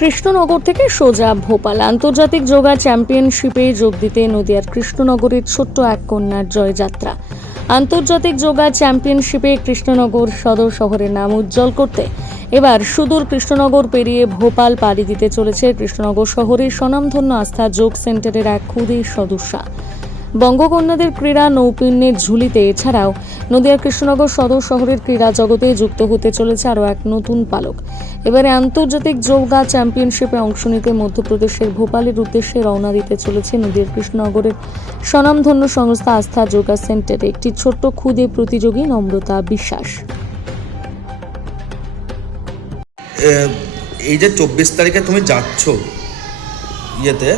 কৃষ্ণনগর থেকে সোজা ভোপাল আন্তর্জাতিক যোগা চ্যাম্পিয়নশিপে যোগ দিতে নদিয়ার কৃষ্ণনগরের ছোট্ট এক কন্যার জয়যাত্রা। আন্তর্জাতিক যোগা চ্যাম্পিয়নশিপে কৃষ্ণনগর সদর শহরের নাম উজ্জ্বল করতে এবার সুদূর কৃষ্ণনগর পেরিয়ে ভোপাল পাড়ি দিতে চলেছে কৃষ্ণনগর শহরের স্বনামধন্য আস্থা যোগ সেন্টারের এক ক্ষুদে সদস্যা। বঙ্গকন্যাদের ক্রীড়া নৌপুণ্যের ঝুলিতে এছাড়াও নদিয়ার কৃষ্ণনগর সদর শহরের ক্রীড়া জগতে যুক্ত হতে চলেছে আরও এক নতুন পালক। এবারে আন্তর্জাতিক যোগা চ্যাম্পিয়নশিপে অংশ নিতে মধ্যপ্রদেশের ভোপালের উদ্দেশ্যে রওনা দিতে চলেছে নদিয়ার কৃষ্ণনগরের স্বনামধন্য সংস্থা আস্থা যোগা সেন্টারে একটি ছোট্ট ক্ষুদে প্রতিযোগী নম্রতা বিশ্বাস। এই যে 24 তারিখে তুমি যাচ্ছ ইয়েতে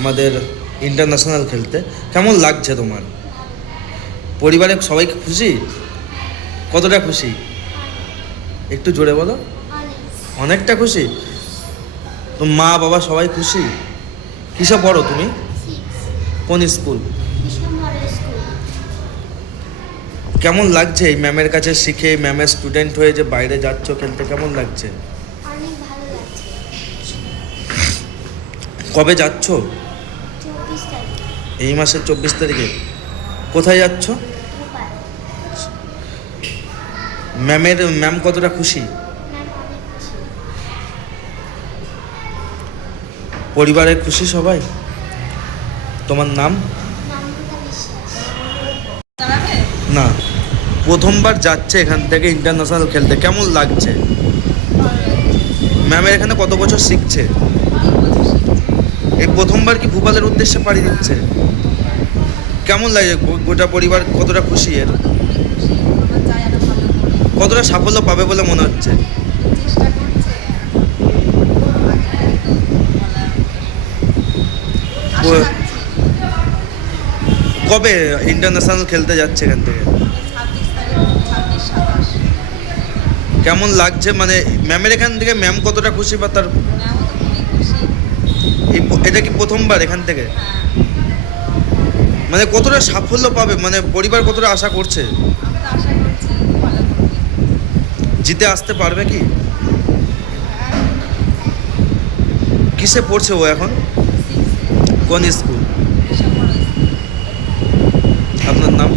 আমাদের ইন্টারন্যাশনাল খেলতে, কেমন লাগছে তোমার? পরিবারের সবাই খুশি? কতটা খুশি একটু জোরে বলো। অনেকটা খুশি। তো মা বাবা সবাই খুশি? কিসে পড়ো তুমি? কোন স্কুল? কেমন লাগছে এই ম্যামের কাছে শিখে, ম্যামের স্টুডেন্ট হয়ে যে বাইরে যাচ্ছ খেলতে, কেমন লাগছে? অনেক ভালো লাগছে। কবে যাচ্ছ? 24 তারিখ এই মাসের 24 তারিখে। কোথায় যাচ্ছ? ভোপাল। ম্যাম কতটা খুশি? ম্যাম অনেক খুশি। পরিবারের খুশি সবাই? তোমার নাম? নম্রতা বিশ্বাস। না, প্রথমবার যাচ্ছে এখান থেকে ইন্টারন্যাশনাল খেলতে, কেমন লাগছে? ম্যামের এখানে কত বছর শিখছে? এই প্রথমবার কি ভোপালের উদ্দেশ্যে পাড়ি দিচ্ছে? কেমন লাগে? গোটা পরিবার কতটা খুশি? এর কতটা সাফল্য পাবে বলে মনে হচ্ছে? কবে ইন্টারন্যাশনাল খেলতে যাচ্ছে এখান থেকে? কেমন লাগছে? মানে ম্যামের এখান থেকে ম্যাম কতটা খুশি বা তার এটা কি প্রথমবার এখান থেকে? মানে কতটা সাফল্য পাবে, মানে পরিবার কতটা আশা করছে? জিতে আসতে পারবে কি? কিসে পড়ছে ও এখন? কোন স্কুল? আপনার নাম?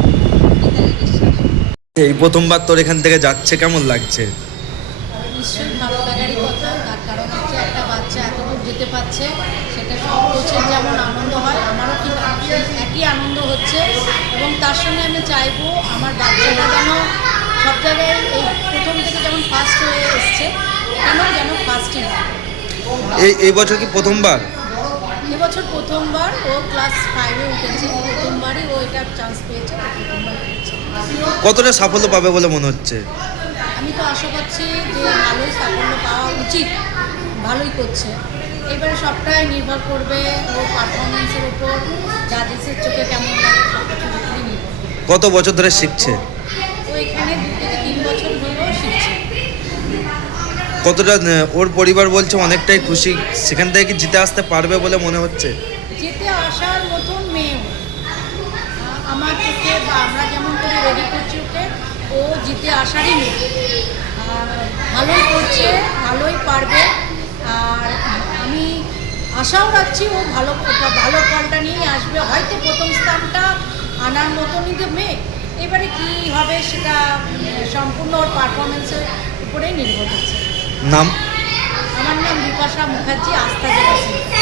এই প্রথমবার তোর এখান থেকে যাচ্ছে, কেমন লাগছে? নিশ্চয়ই ভালো লাগারই কথা। তার কারণ হচ্ছে একটা বাচ্চা এত দূর যেতে পারছে, সেটা সব কোচের যেমন আনন্দ হয়, আমারও ঠিক একই আনন্দ হচ্ছে। এবং তার সঙ্গে আমি চাইবো আমার বাচ্চাটা যেন সব জায়গায় এই প্রথম থেকে যেমন ফার্স্ট হয়ে এসছে, এখানেও যেন ফার্স্টই হয়। এই বছর কি প্রথমবার? এবছর প্রথমবার ও ক্লাস 5-এ উঠেছে, প্রথমবারই ও এটা চান্স পেয়েছে, প্রথমবার পেয়েছে। কতটা সাফল্য পাবে বলে মনে হচ্ছে? আমি তো আশা করছি যে ভালোই সাফল্য পাওয়া উচিত, ভালোই করছে। এবারে সবটাই নির্ভর করবে ওর পারফরমেন্সের উপর, জাজেসের চোখে কেমন লাগে, সব কিছুর উপরই নির্ভর করবে। কত বছর ধরে শিখছে? ও এখানে 2 থেকে 3 বছর হলো শিখছে। কতটা ওর পরিবার বলছে অনেকটাই খুশি, সেখান থেকে কি জিতে আসতে পারবে বলে মনে হচ্ছে? যেতে আসার মতন মেয়ে ও। আমার চোখে বা আমরা যেমন করে রেডি করছি ওকে, ও জিতে আসারই মেয়ে। আর ভালোই করছে, ভালোই পারবে। আর আমি আশাও রাখছি ও ভালো ফলটা নিয়েই আসবে। হয়তো প্রথম স্থানটা আনার মতনই যে মেয়ে, এবারে কী হবে সেটা সম্পূর্ণ ওর পারফরমেন্সের উপরেই নির্ভর করছে। নাম? আমার নাম বিপাশা মুখার্জি, আস্থা যোগা সেন্টার।